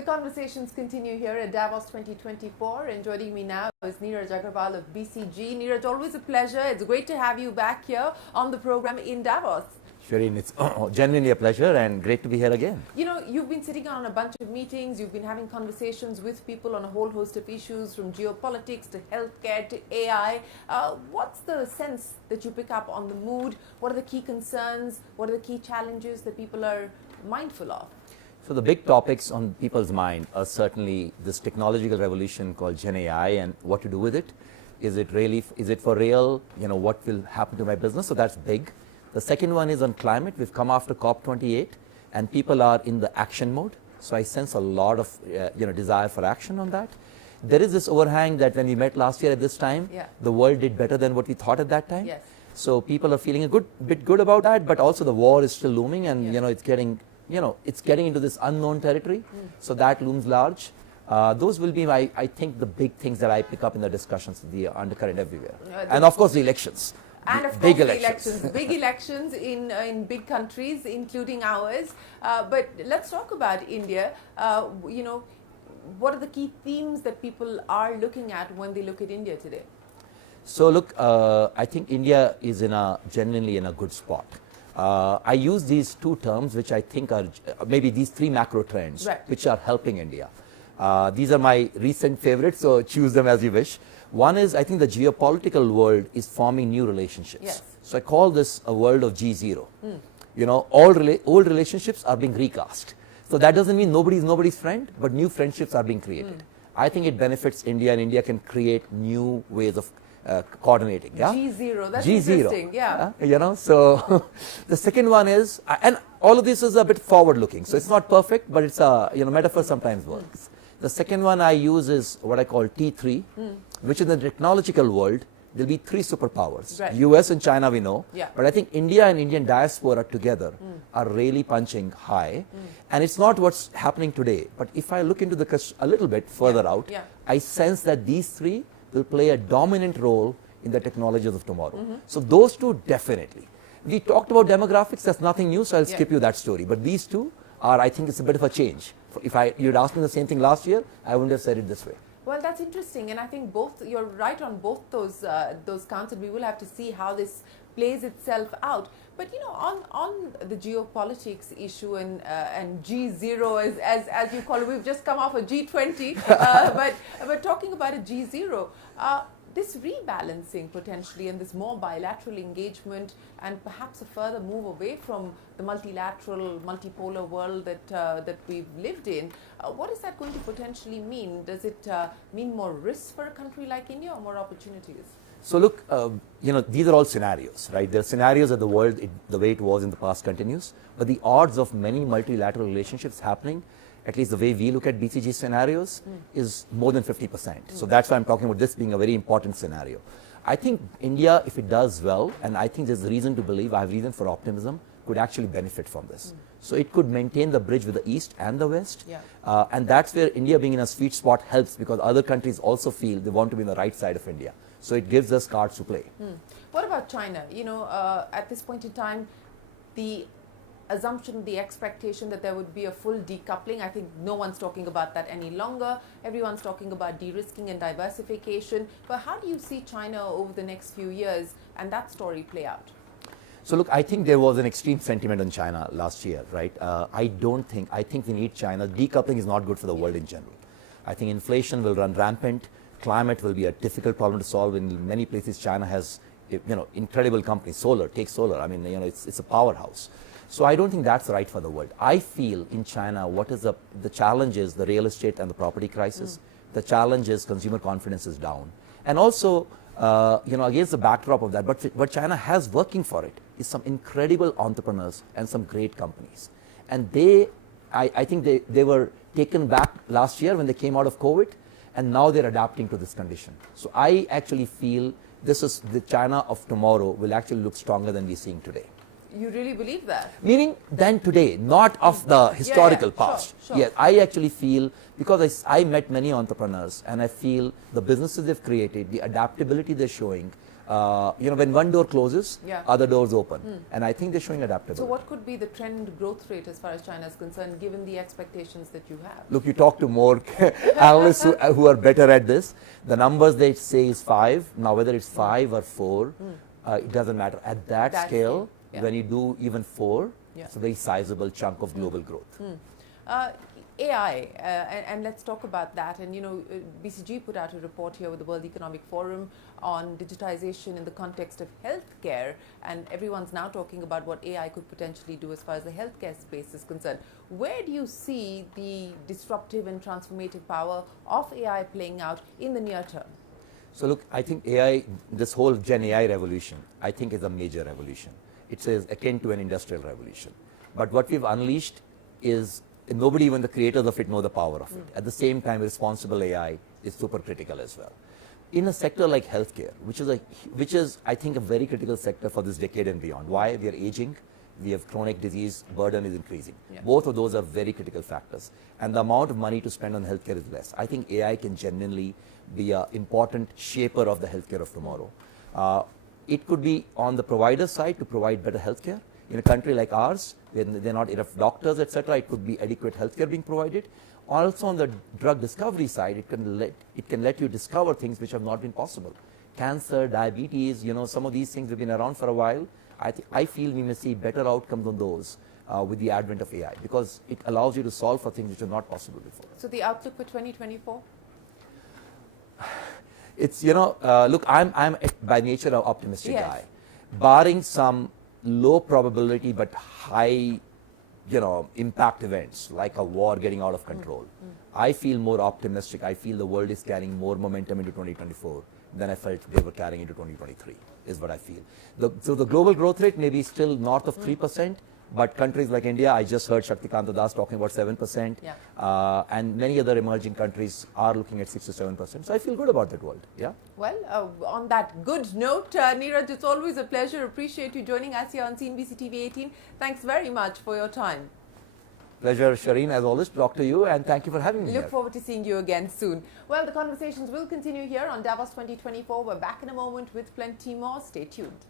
The conversations continue here at Davos 2024, and joining me now is Neeraj Aggarwal of BCG. Neeraj, always a pleasure. It's great to have you back here on the program in Davos. Shereen, it's genuinely a pleasure and great to be here again. You know, you've been sitting on a bunch of meetings, you've been having conversations with people on a whole host of issues, from geopolitics to healthcare to AI. What's the sense that you pick up on the mood? What are the key concerns? What are the key challenges that people are mindful of? So the big topics on people's mind are certainly this technological revolution called Gen AI and what to do with it. Is it for real? You know, what will happen to my business? So that's big. The second one is on climate. We've come after COP28 and people are in the action mode. So I sense a lot of desire for action on that. There is this overhang that when we met last year at this time, the world did better than what we thought at that time. Yes. So people are feeling a bit good about that, but also the war is still looming and it's getting into this unknown territory. So that looms large. Those will be I think the big things that I pick up in the discussions, the undercurrent everywhere. And of course the elections. And of course, big elections in big countries, including ours. But let's talk about India. What are the key themes that people are looking at when they look at India today? So look, I think India is genuinely in a good spot. I use these two terms, which I think are maybe these three macro trends, which are helping India. These are my recent favorites, so choose them as you wish. One is, I think the geopolitical world is forming new relationships. Yes. So I call this a world of G0. You know, old relationships are being recast. So that doesn't mean nobody's friend, but new friendships are being created. I think it benefits India, and India can create new ways of coordinating. Yeah? G0, that's G0. interesting. Yeah. So the second one is, and all of this is a bit forward-looking. So it's not perfect, but it's metaphor sometimes works. The second one I use is what I call T3, which in the technological world, there'll be three superpowers. Right. US and China we know, Yeah. but I think India and Indian diaspora together are really punching high. And it's not what's happening today, but if I look into a little bit further out, I sense that these three will play a dominant role in the technologies of tomorrow. So those two definitely. We talked about demographics, that's nothing new, so I'll skip you that story. But these two are, I think it's a bit of a change. If you'd asked me the same thing last year, I wouldn't have said it this way. Well, that's interesting, and I think you're right on both those counts, and we will have to see how this plays itself out. But you know, on the geopolitics issue and G0 as you call it, we've just come off a G20, but talking about a G0. This rebalancing potentially and this more bilateral engagement and perhaps a further move away from the multilateral, multipolar world that we've lived in, what is that going to potentially mean? Does it mean more risks for a country like India or more opportunities? So look, these are all scenarios, right? There are scenarios that the world, the way it was in the past continues, but the odds of many multilateral relationships happening, at least the way we look at BCG scenarios, is more than 50%. So that's why I'm talking about this being a very important scenario. I think India, if it does well, and I think there's reason to believe, I have reason for optimism, could actually benefit from this. So it could maintain the bridge with the East and the West. And that's where India being in a sweet spot helps, because other countries also feel they want to be on the right side of India. So it gives us cards to play. What about China? You know, at this point in time, the assumption, the expectation that there would be a full decoupling, I think no one's talking about that any longer. Everyone's talking about de-risking and diversification. But how do you see China over the next few years and that story play out? So look, I think there was an extreme sentiment on China last year, right? I think we need China. Decoupling is not good for the world in general. I think inflation will run rampant. Climate will be a difficult problem to solve. In many places, China has, incredible companies. Take solar. I mean, it's a powerhouse. So I don't think that's right for the world. I feel in China, what is the challenge is the real estate and the property crisis. The challenge is consumer confidence is down. And also, against the backdrop of that, but what China has working for it is some incredible entrepreneurs and some great companies. And I think they were taken back last year when they came out of COVID, and now they're adapting to this condition. So I actually feel this is the China of tomorrow will actually look stronger than we're seeing today. You really believe that? Meaning than today, not of the historical past. Sure. Yes, I actually feel, because I met many entrepreneurs and I feel the businesses they've created, the adaptability they're showing, when one door closes, Yeah. other doors open. And I think they're showing adaptability. So what could be the trend growth rate as far as China is concerned, given the expectations that you have? Look, you talk to more analysts who are better at this. The numbers they say is 5. Now, whether it's 5 or 4, it doesn't matter. At that scale, yeah. when you do even 4, Yeah. it's a very sizable chunk of global growth. AI, and let's talk about that. And BCG put out a report here with the World Economic Forum on digitization in the context of healthcare, and everyone's now talking about what AI could potentially do as far as the healthcare space is concerned. Where do you see the disruptive and transformative power of AI playing out in the near term? So look, I think AI, this whole Gen AI revolution, I think is a major revolution. It is akin to an industrial revolution. But what we've unleashed is, nobody, even the creators of it, know the power of it. At the same time, responsible AI is super critical as well. In a sector like healthcare, which is, I think, a very critical sector for this decade and beyond. Why? We are aging, we have chronic disease, burden is increasing. Yeah. Both of those are very critical factors. And the amount of money to spend on healthcare is less. I think AI can genuinely be an important shaper of the healthcare of tomorrow. It could be on the provider side to provide better healthcare. In a country like ours, where there are not enough doctors, etc., it could be adequate healthcare being provided. Also, on the drug discovery side, it can let you discover things which have not been possible. Cancer, diabetes, some of these things have been around for a while. I feel we may see better outcomes on those with the advent of AI, because it allows you to solve for things which are not possible before. So the outlook for 2024? It's, look, I'm by nature an optimistic Yes. guy. Barring some low probability but high, impact events like a war getting out of control, I feel more optimistic. I feel the world is carrying more momentum into 2024 than I felt they were carrying into 2023, is what I feel. So the global growth rate may be still north of 3%, but countries like India, I just heard Shaktikanta Das talking about 7%, Yeah. and many other emerging countries are looking at 6 to 7%. So I feel good about that world. Yeah. Well, on that good note, Neeraj, it's always a pleasure. Appreciate you joining us here on CNBC-TV18. Thanks very much for your time. Pleasure, Shereen, as always, to talk to you, and thank you for having me Look here. forward to seeing you again soon. Well, the conversations will continue here on Davos 2024. We're back in a moment with plenty more. Stay tuned.